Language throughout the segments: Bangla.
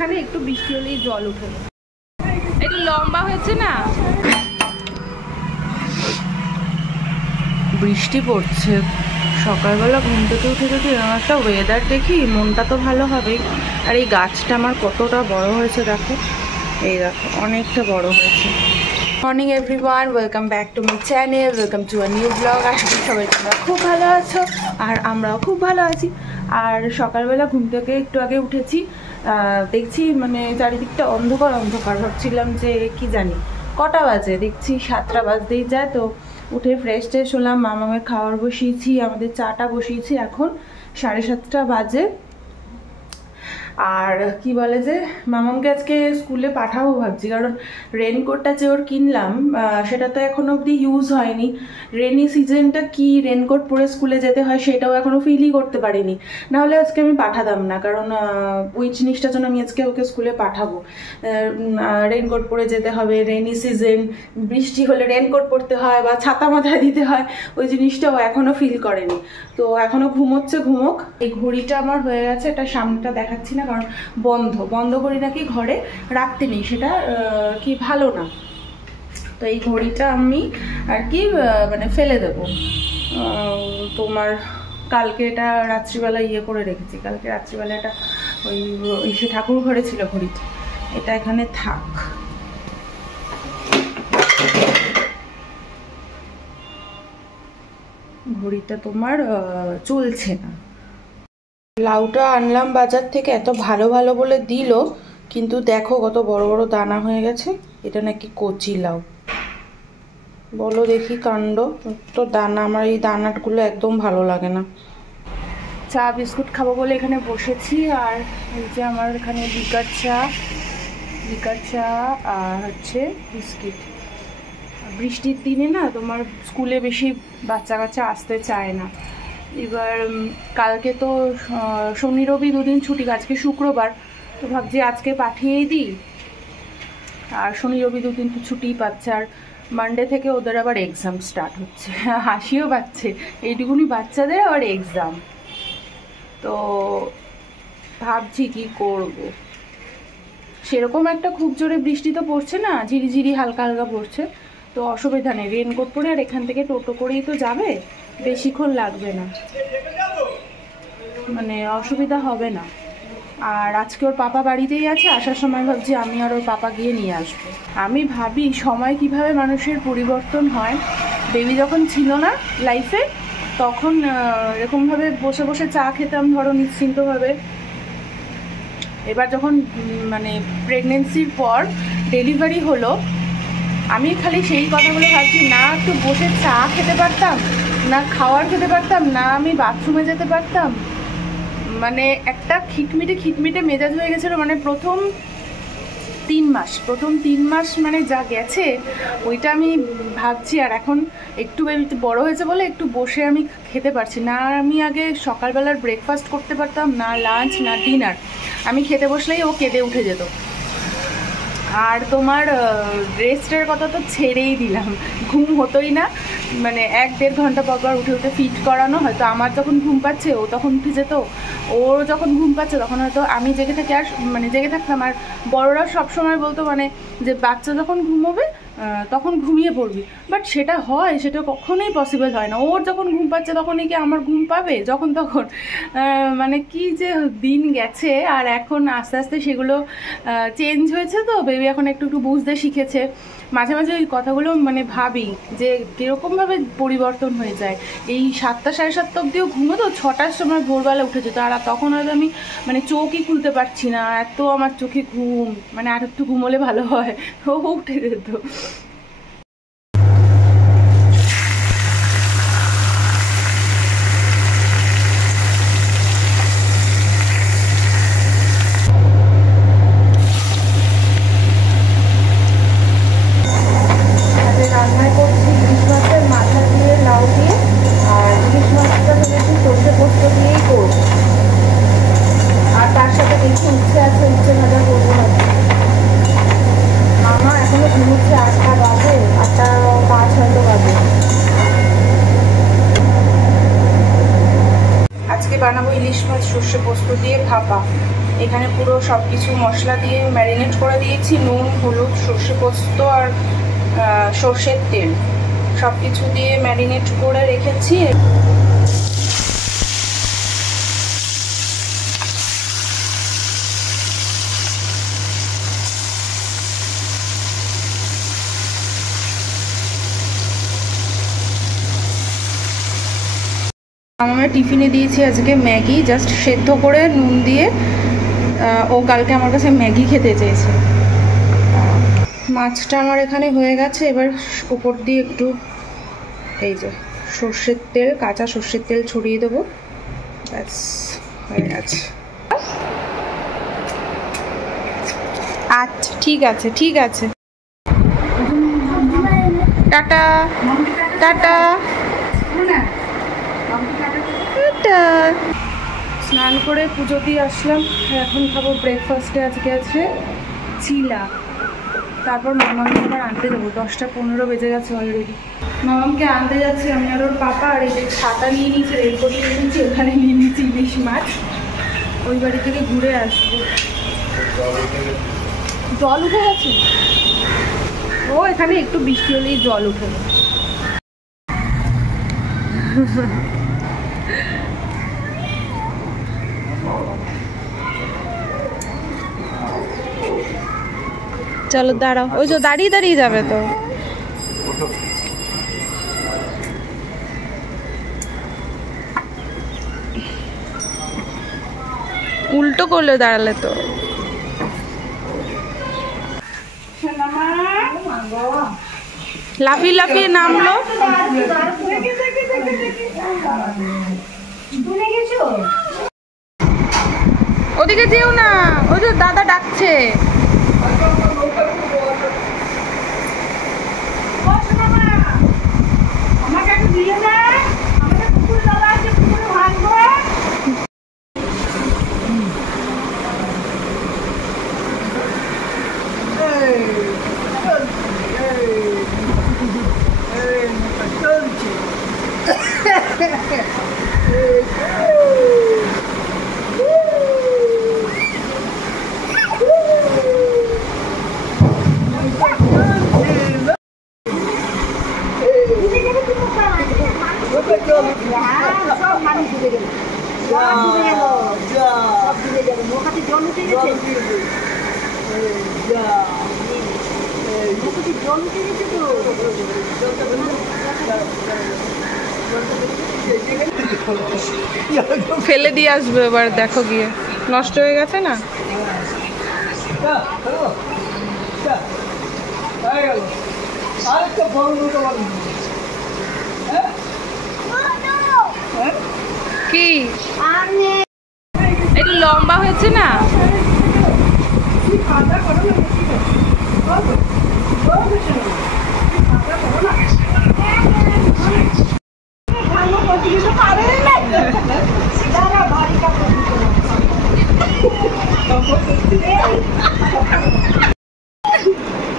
এখানে একটু বৃষ্টি হলেই জল উঠে, একটু লম্বা হয়েছে না। বৃষ্টি পড়ছে, সকালবেলা ঘুম থেকে উঠে যদি এরকম একটা ওয়েদার দেখি মনটা তো ভালো হবেই। আর এই গাছটা আমার কতটা বড় হয়েছে দেখো, এই দেখো অনেকটা বড় হয়েছে। Morning everyone, welcome back to my channel, welcome to a new blog. আশা করি সবাই তোমরা খুব ভালো আছো আর আমরাও খুব ভালো আছি। আর সকালবেলা ঘুম থেকে একটু আগে উঠেছি, দেখছি মানে চারিদিকটা অন্ধকার অন্ধকার, ভাবছিলাম যে কি জানি কটা বাজে, দেখছি 7টা বাজতেই যায়। তো উঠে ফ্রেশ ট্রেশ হলাম, মামামের খাবার বসিয়েছি, আমাদের চাটা বসিয়েছি, এখন 7:30 বাজে। আর কি বলে যে মামামকে আজকে স্কুলে পাঠাবো ভাবছি, কারণ রেনকোটটা যে ওর কিনলাম সেটা তো এখনো অবধি ইউজ হয়নি। রেনি সিজনটা কি রেনকোট পরে স্কুলে যেতে হয় সেটাও এখনো ফিলই করতে পারিনি, নাহলে আজকে আমি পাঠাতাম না, কারণ ওই জিনিসটার জন্য আমি আজকে ওকে স্কুলে পাঠাবো। রেনকোট পরে যেতে হবে, রেনি সিজন, বৃষ্টি হলে রেনকোট পরতে হয় বা ছাতা মাথায় দিতে হয়, ওই জিনিসটাও এখনো ফিল করেনি। তো এখনো ঘুমোচ্ছে, ঘুমোক। এই ঘড়িটা আমার হয়ে গেছে, এটা সামনেটা দেখাচ্ছি না কারণ বন্ধ ঘড়ি নাকি ঘরে রাখতে নেই, সেটা কি ভালো না। তো এই ঘড়িটা আমি আর কি মানে ফেলে দেবো। তোমার কালকে এটা রাত্রিবেলা ইয়ে করে রেখেছি, কালকে রাত্রিবেলা এটা ওই সে ঠাকুর ঘরে ছিল ঘড়িটা, এটা এখানে থাক। ঘড়িটা তোমার চলছে না। লাউটা আনলাম বাজার থেকে, এত ভালো ভালো বলে দিল, কিন্তু দেখো কত বড় বড় দানা হয়ে গেছে। এটা নাকি কচি লাউ, বলো দেখি কাণ্ড। তো দানা, আমার এই দানাগুলো একদম ভালো লাগে না। চা বিস্কুট খাবো বলে এখানে বসেছি, আর এই যে আমার এখানে লিকার চা আর হচ্ছে বিস্কিট। বৃষ্টির দিনে না তোমার স্কুলে বেশি বাচ্চা কাচ্চা আসতে চায় না। এবার কালকে তো শনি রবি দুদিন ছুটি, আজকে শুক্রবার, তো ভাবছি আজকে পাঠিয়েই দিই। আর শনি রবি দুদিন তো ছুটিই পাচ্ছে, আর মানডে থেকে ওদের আবার এক্সাম স্টার্ট হচ্ছে। হাসিও পাচ্ছে, এইটুকুনি বাচ্চাদের আবার এক্সাম। তো ভাবছি কি করব। সেরকম একটা খুব জোরে বৃষ্টি তো পড়ছে না, ঝিরিঝিরি হালকা হালকা পড়ছে, তো অসুবিধা নেই। রেনকোট পরে আর এখান থেকে টোটো করেই তো যাবে, বেশিক্ষণ লাগবে না, মানে অসুবিধা হবে না। আর আজকে ওর পাপা বাড়িতেই আছে, আসার সময় ভাবছি আমি আর ওর পাপা গিয়ে নিয়ে আসবো। আমি ভাবি সময় কিভাবে মানুষের পরিবর্তন হয়। বেবি যখন ছিল না লাইফে, তখন এরকমভাবে বসে বসে চা খেতাম ধরো নিশ্চিন্তভাবে। এবার যখন মানে প্রেগনেন্সির পর ডেলিভারি হলো, আমি খালি সেই কথাগুলো ভাবছি, না একটু বসে চা খেতে পারতাম, না খাওয়ার খেতে পারতাম, না আমি বাথরুমে যেতে পারতাম। মানে একটা খিটমিটে মেজাজ হয়ে গেছিলো। মানে প্রথম 3 মাস মানে যা গেছে ওইটা আমি ভাবছি। আর এখন একটু বড় হয়েছে বলে একটু বসে আমি খেতে পারছি না। আমি আগে সকালবেলার ব্রেকফাস্ট করতে পারতাম না, লাঞ্চ না ডিনার, আমি খেতে বসলেই ও কেঁদে উঠে যেত। আর তোমার রেস্টের কথা তো ছেড়েই দিলাম, ঘুম হতোই না। মানে 1-1.5 ঘন্টা পর উঠে ফিট করানো, হয়তো আমার যখন ঘুম পাচ্ছে ও তখন উঠে যেত, ওর যখন ঘুম পাচ্ছে তখন হয়তো আমি জেগে থাকি। আর মানে জেগে থাকতাম। আর বড়রা সবসময় বলতো মানে যে বাচ্চা যখন ঘুমোবে তখন ঘুমিয়ে পড়বি, বাট সেটা হয়, সেটা কখনোই পসিবল হয় না। ওর যখন ঘুম পাচ্ছে তখনই কি আমার ঘুম পাবে যখন তখন? মানে কি যে দিন গেছে। আর এখন আস্তে আস্তে সেগুলো চেঞ্জ হয়েছে, তো বেবি এখন একটু বুঝতে শিখেছে। মাঝে মাঝে ওই কথাগুলো মানে ভাবি যে কীরকমভাবে পরিবর্তন হয়ে যায়। এই 7টা 7:30 অবধিও ঘুমোতো, 6টার সময় ভোরবেলা উঠে যেত। আর তখন হয়তো আমি মানে চোখই খুলতে পারছি না, এত আমার চোখে ঘুম, মানে আর একটু ঘুমোলে ভালো হয়, ও উঠে যেত। বানাবো ইলিশ মাছ সর্ষে পোস্ত দিয়ে ভাপা। এখানে পুরো সব কিছু মশলা দিয়ে ম্যারিনেট করে দিয়েছি, নুন, হলুদ, সর্ষে পোস্ত আর সর্ষের তেল সব কিছু দিয়ে ম্যারিনেট করে রেখেছি। আমরা টিফিনে দিয়েছি আজকে ম্যাগি, জাস্ট সেদ্ধ করে নুন দিয়ে। ও কালকে আমার কাছে ম্যাগি খেতে চেয়েছে। মাছটা আমার এখানে হয়ে গেছে, এবার উপর দিয়ে একটু এই যে সর্ষের তেল, কাঁচা সর্ষের তেল ছড়িয়ে দেবো, ব্যাস হয়ে গেছে। আচ্ছা ঠিক আছে, ঠিক আছে, টাটা টাটা। স্নান করে পুজো দিয়ে আসলাম, এখন খাবো ব্রেকফাস্টে আজকে আছে চিলা। তারপর মামাকে আবার আনতে যাবো, 10টা 15 বেজে গেছে অলরেডি। মামাকে আনতে যাচ্ছি আমি আর ওর পাপা। আর এই যে ছাতা নিয়ে নিয়েছি, রেলকোট নিয়ে নিয়েছি, ওখানে নিয়ে নিয়েছি ইলিশ মাছ। ওই বাড়ি থেকে ঘুরে আসবো। জল উঠে গেছে, ও এখানে একটু বৃষ্টি হলেই জল উঠে গেছে। চলো দাঁড়াও, ওই যে দাঁড়িয়ে দাঁড়িয়ে যাবে তো। উল্টো করলে দাঁড়ালে তো। লাফিয়ে লাফিয়ে নামলো। ওদিকে যেও না, ওই যে দাদা ডাকছে। ফেলে দিয়ে আসবে এবার, দেখো গিয়ে নষ্ট হয়ে গেছে না। কি একটু লম্বা হয়েছে না?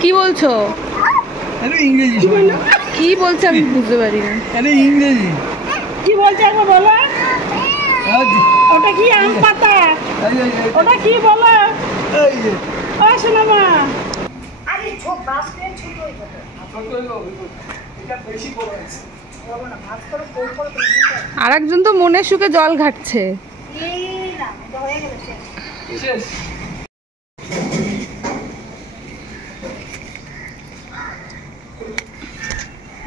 কি বলছো? ইংরেজি কি বলছে আমি বুঝতে পারি না। ইংরেজি কি বলছে একবার বলো। ওটা কি আম পাতা? ওটা কি বলো? ও শোনো মা, আরে ছোট বাসে ছোট হয়ে যাবে, ছোট হয়ে যাবে, এটা বেশি বড় আছে। আর একজন তো মনের সুখে জল ঘাটছে।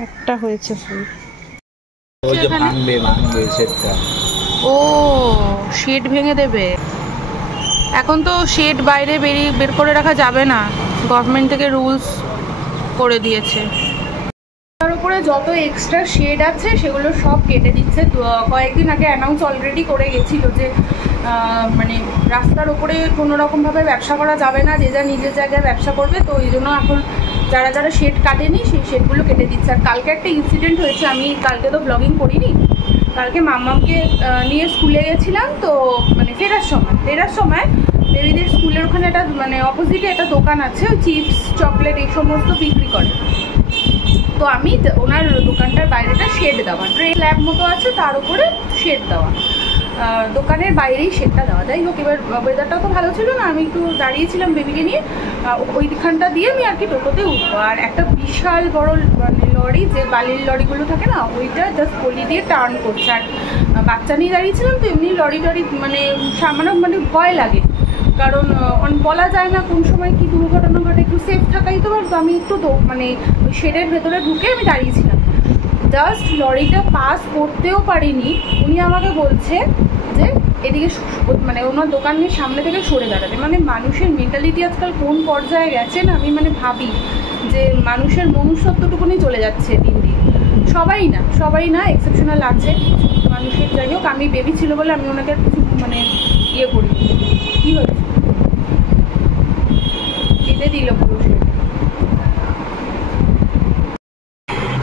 একটা হয়েছে ফুল। ও শেড ভেঙে দেবে। এখন তো শেড বাইরে বের করে রাখা যাবে না, গভর্নমেন্ট থেকে রুলস করে দিয়েছে। তার উপরে যত এক্সট্রা শেড আছে সেগুলো সব কেটে দিচ্ছে। কয়েকদিন আগে অ্যানাউন্স অলরেডি করে গেছিলো যে মানে রাস্তার ওপরে কোনো রকমভাবে ব্যবসা করা যাবে না, যে যা নিজের জায়গায় ব্যবসা করবে। তো এই জন্য এখন যারা যারা শেড কাটেনি সেই শেডগুলো কেটে দিচ্ছে। আর কালকে একটা ইনসিডেন্ট হয়েছে, আমি কালকে তো ব্লগিং করিনি, কালকে মাম্মামকে নিয়ে স্কুলে গেছিলাম। তো মানে ফেরার সময় বেবিদের স্কুলের ওখানে একটা মানে অপোজিটে একটা দোকান আছে, চিপস চকলেট এই সমস্ত বিক্রি করে। তো আমি ওনার দোকানটার বাইরেটা শেড দেওয়া, ট্রে ল্যাব মতো আছে, তার উপরে শেড দেওয়া। দোকানের বাইরেই শেডটা দেওয়া। যাই হোক, এবার ওয়েদারটাও তো ভালো ছিল না, আমি একটু দাঁড়িয়েছিলাম বেবিকে নিয়ে, ওইখানটা দিয়ে আমি আর কি টোটোতে উঠবো। আর একটা বিশাল বড় মানে লরি, যে বালির লরিগুলো থাকে না, ওইটা জাস্ট গলি দিয়ে টার্ন করছে। আর বাচ্চা নিয়ে দাঁড়িয়েছিলাম তো, এমনি লরি টরি মানে সামান্য মানে ভয় লাগে, কারণ বলা যায় না কোন সময় কি দুর্ঘটনা ঘটে। একটু সেফ থাকাই তো। আমি একটু মানে ওই শেডের ভেতরে ঢুকে আমি দাঁড়িয়েছিলাম, জাস্ট লরিটা পাস করতেও পারিনি, উনি আমাকে বলছে যে এদিকে মানে ওনার দোকানের সামনে থেকে সরে দাঁড়াবে। মানে মানুষের মেন্টালিটি আজকাল কোন পর্যায়ে গেছে না, আমি মানে ভাবি যে মানুষের মনুষ্যত্বটুকুনি চলে যাচ্ছে দিন দিন। সবাই না এক্সেপশনাল আছে মানুষের। যাই হোক, আমি বেবি ছিল বলে আমি ওনাকে কিছু মানে ইয়ে করি। কী হয়েছে, কেঁদে দিল পুরো।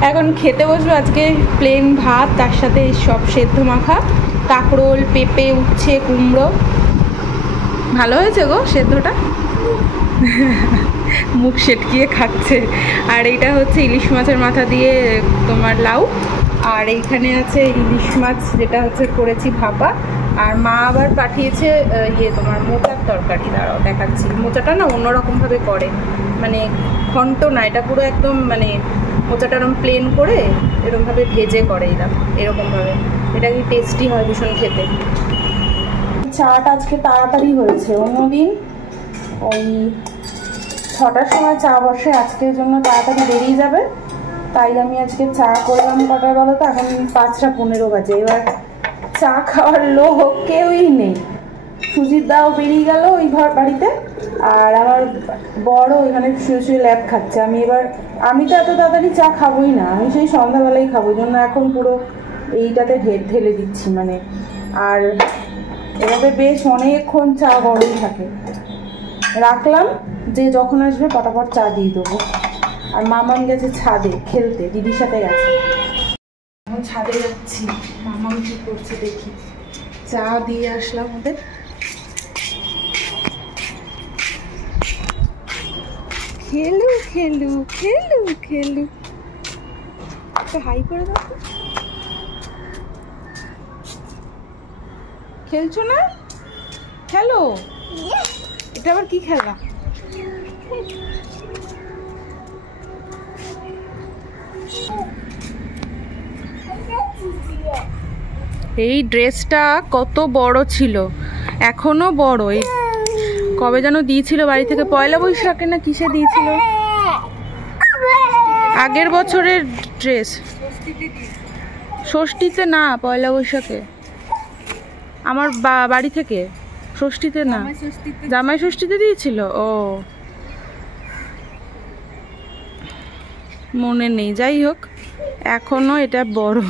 এখন খেতে বসবো। আজকে প্লেন ভাত, তার সাথে সব সেদ্ধ মাখা, কাঁকরোল, পেঁপে, উচ্ছে, কুমড়ো। ভালো হয়েছে গো সেদ্ধটা, মুখ সেটকিয়ে খাচ্ছে। আর এইটা হচ্ছে ইলিশ মাছের মাথা দিয়ে তোমার লাউ। আর এইখানে আছে ইলিশ মাছ, যেটা হচ্ছে করেছি ভাপা। আর মা আবার পাঠিয়েছে তোমার মোচার তরকারি। দাঁড়াও দেখাচ্ছি। মোচাটা না অন্যরকমভাবে করে, মানে ঘন্ট না, এটা পুরো একদম মানে মোচাটা এরকম প্লেন করে এরকমভাবে ভেজে করে, এরকমভাবে। এটা কি টেস্টি হয় ভীষণ খেতে। চাটা আজকে তাড়াতাড়ি হয়েছে, অন্যদিন ওই 6টার সময় চা বসে, আজকের জন্য তাড়াতাড়ি বেরিয়ে যাবে। তাই আমি আজকে চা করলাম কটায় বলো তো? এখন 5টা 15 বাজে। এবার চা খাওয়ার লোক কেউই নেই। সুজিত দাও বেরিয়ে গেল ওই বাড়িতে, আর আমার বড় ওইখানে শুয়ে শুয়ে ল্যাব খাচ্ছে। আমি তো এত তাড়াতাড়ি চা খাবোই না, আমি সেই সন্ধ্যাবেলায় খাবো, জন্য এখন পুরো এইটাতে ঢেলে দিচ্ছি মানে। আর এভাবে বেশ অনেকক্ষণ চা গরম থাকে, রাখলাম যে যখন আসবে পটাপট চা দিয়ে দেবো। আর মামাম গেছে ছাদে খেলতে, দিদির সাথে গেছে। এখন ছাদে যাচ্ছি, মামাম কি করছে দেখি। চা দিয়ে আসলাম ওদের। খেলু খেলু খেলু খেলু, হাই করে দাও। খেলছো না? খেলো। এটা আবার কি খেলা? এই ড্রেসটা কত বড় ছিল, এখনো বড়। এই কবে যেন দিয়েছিল বাড়ি থেকে, পয়লা বৈশাখে না কিসে দিয়েছিল, আগের বছরের ড্রেস। ষষ্ঠীতে না, পয়লা বৈশাখে আমার বাড়ি থেকে। ষষ্ঠীতে না, জামাই ষষ্ঠীতে দিয়েছিল। ও মনে নেই। যাই হোক, এখনো এটা বড়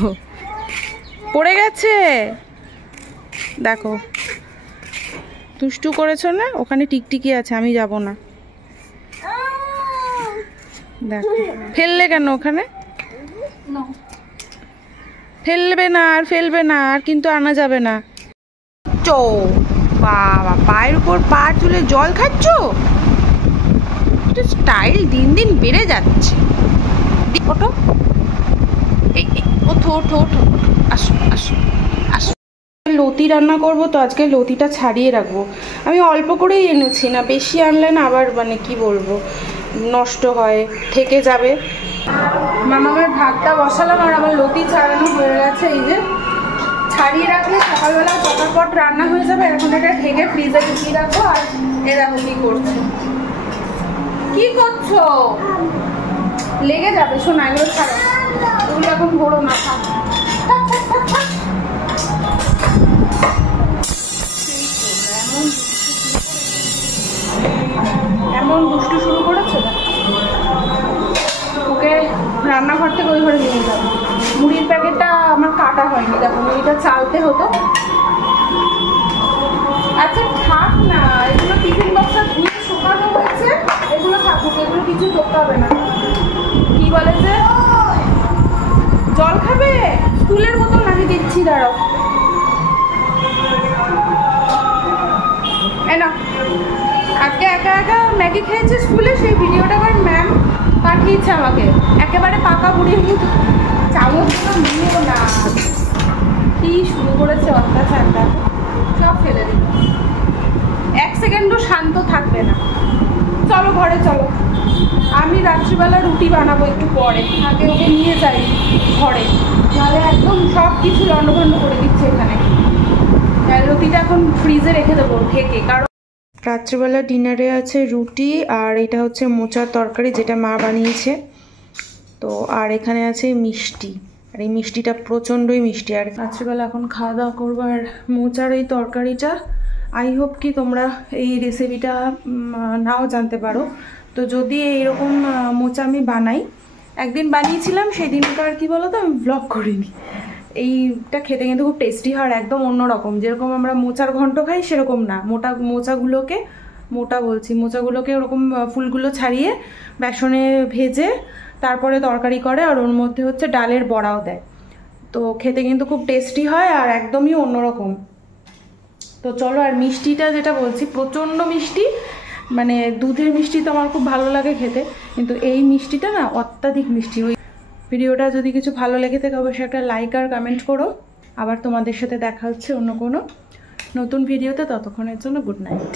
পড়ে গেছে। দেখো, দুষ্টু করেছো না? ওখানে টিকটিকি আছে, আমি যাব না। দেখো, ফেললে কেন ওখানে? ফেলবে না আর, ফেলবে না আর, কিন্তু আনা যাবে না। চো বাবা, পায়ের উপর পা তুলে জল খাচ্ছ, স্টাইল দিন দিন বেড়ে যাচ্ছে। ওঠো, ওঠো ওঠো ওঠো, আসো আসো আসো। লতি রান্না করব তো, আজকে লতিটা ছাড়িয়ে রাখবো। আমি অল্প করেই এনেছি, না বেশি আনলে না আবার মানে কি বলবো, নষ্ট হয়, থেকে যাবে। মামার ভাতটা বসালাম, আর আমার লতি ছাড়ানো হয়ে গেছে। এই যে ছাড়িয়ে রাখলে সকালবেলা চটাপট রান্না হয়ে যাবে। এখন এটা ঢেকে ফ্রিজে ঢুকিয়ে রাখবো। আর এ দেখো কি করছে, কি করছো? লেগে যাবে, শোনা, এগুলো ছাড়ো, এগুলো এখন ভরো না, থাক। এমন দুষ্টু শুরু করেছে, ওকে রান্নাঘর থেকে ওই ঘরে নিয়ে যাবো। মুড়ির প্যাকেটটা আমার কাটা হয়নি, দেখো মুড়িটা চালতে হতো। আচ্ছা থাক না, এগুলো টিফিন বক্সটা ধুয়ে শুকানো হয়েছে, এগুলো থাকুক, এগুলো কিছু করতে হবে না। কি বলে যে জল খাবে, স্কুলের বোতল আমি দিচ্ছি, দাঁড়াও। না, আজকে একা একা ম্যাগি খেয়েছে স্কুলে, সেই ভিডিওটা আবার ম্যাম পাঠিয়েছে আমাকে। একেবারে পাকা বুড়ির মতো, চামচগুলো নিও না। কি কি শুরু করেছে অত্যাচারটা, সব ফেলে দিল, 1 সেকেন্ডও শান্ত থাকবে না। চলো ঘরে চলো, আমি রাত্রিবেলা রুটি বানাবো একটু পরে, আগে ওকে নিয়ে যাই ঘরে, নাহলে একদম সব কিছু লন্ডভন্ড করে দিচ্ছে এখানে। রুটিটা এখন ফ্রিজে রেখে দেবো ঢেকে, কারণ রাত্রিবেলা ডিনারে আছে রুটি, আর এটা হচ্ছে মোচার তরকারি যেটা মা বানিয়েছে। তো আর এখানে আছে মিষ্টি, আর এই মিষ্টিটা প্রচণ্ডই মিষ্টি। আর রাত্রিবেলা এখন খাওয়া দাওয়া করবো। আর মোচার এই তরকারিটা আই হোপ কি তোমরা এই রেসিপিটা নাও জানতে পারো। তো যদি এইরকম মোচা আমি বানাই, একদিন বানিয়েছিলাম, সেই দিনকার কি বলো তো আমি ব্লগ করিনি। এইটা খেতে কিন্তু খুব টেস্টি হয়, একদম অন্যরকম। যেরকম আমরা মোচার ঘন্ট খাই সেরকম না, মোচাগুলোকে ওরকম ফুলগুলো ছাড়িয়ে বেসনে ভেজে তারপরে তরকারি করে, আর ওর মধ্যে হচ্ছে ডালের বড়াও দেয়। তো খেতে কিন্তু খুব টেস্টি হয় আর একদমই অন্যরকম। তো চলো, আর মিষ্টিটা যেটা বলছি প্রচণ্ড মিষ্টি, মানে দুধের মিষ্টি তো আমার খুব ভালো লাগে খেতে, কিন্তু এই মিষ্টিটা না অত্যাধিক মিষ্টি। ওই ভিডিওটা যদি কিছু ভালো লেগে থাকে অবশ্যই একটা লাইক আর কমেন্ট করো। আবার তোমাদের সাথে দেখা হচ্ছে অন্য কোনো নতুন ভিডিওতে, ততক্ষণের জন্য গুড নাইট।